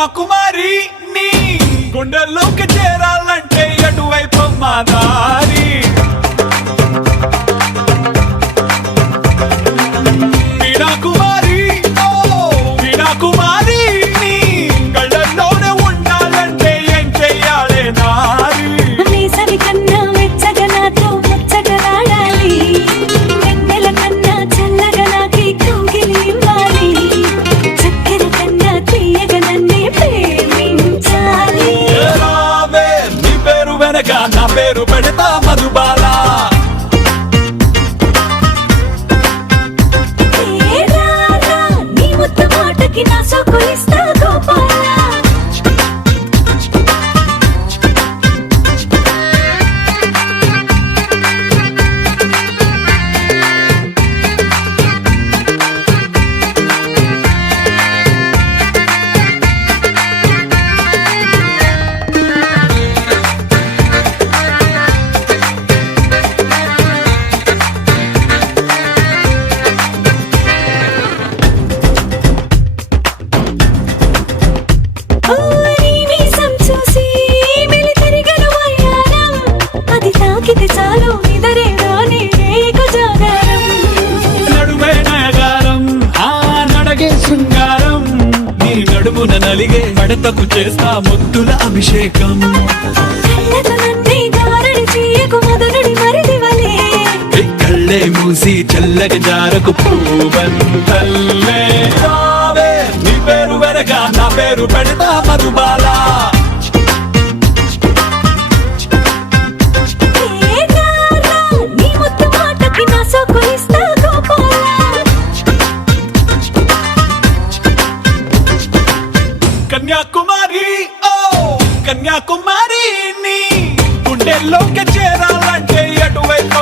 కన్యాకుమారి నీ గుండెల్లోకి చేరాలంటే ఎటువైపు మా దారి వీణాకుమారి ఓ వీణాకుమారి నీ కళ్ళల్లోనే ఉండాలంటే ఏం చెయ్యాలే నారి వేసవి కన్నా వెచ్చగా నాతో ముచ్చటలాడాలి వెన్నెల కన్నా చల్లగా నాకి కౌగిలి ఇవ్వాలి చక్కెర కన్నా తీయగా నన్నే ప్రేమించాలి రావే నీ పేరు వెనక నా పేరు పెడతా మధుబాల ఏ రారా నీ ముద్దు మాటకి నా సొక్కులిస్తా గోపాల ఓ నీ మీసం చూసి మెలితిరిగెను వయ్యారం అది తాకితే చాలు నిదరే రాని రేగ జాగారం నడుమే నయగారం ఆ నడగే శృంగారం నీ నడుమున నలిగే మడతకు చేస్తా ముద్దుల అభిషేకం కళ్ళతో నన్నే గారడి చేయకు మదనుడి మరిదివలే ఈ కళ్ళే మూసి చల్లగా జారకు పూవంతల్లే రావే నీ పేరు వెనక నా పేరు పెడతా మధుబాల ఏ రారా నీ ముద్దు మాటకి నా సొక్కులిస్తా గోపాల కన్యాకుమారి ఓ కన్యాకుమారి నీ గుండెల్లోకి చేరాలంటే ఎటువైపు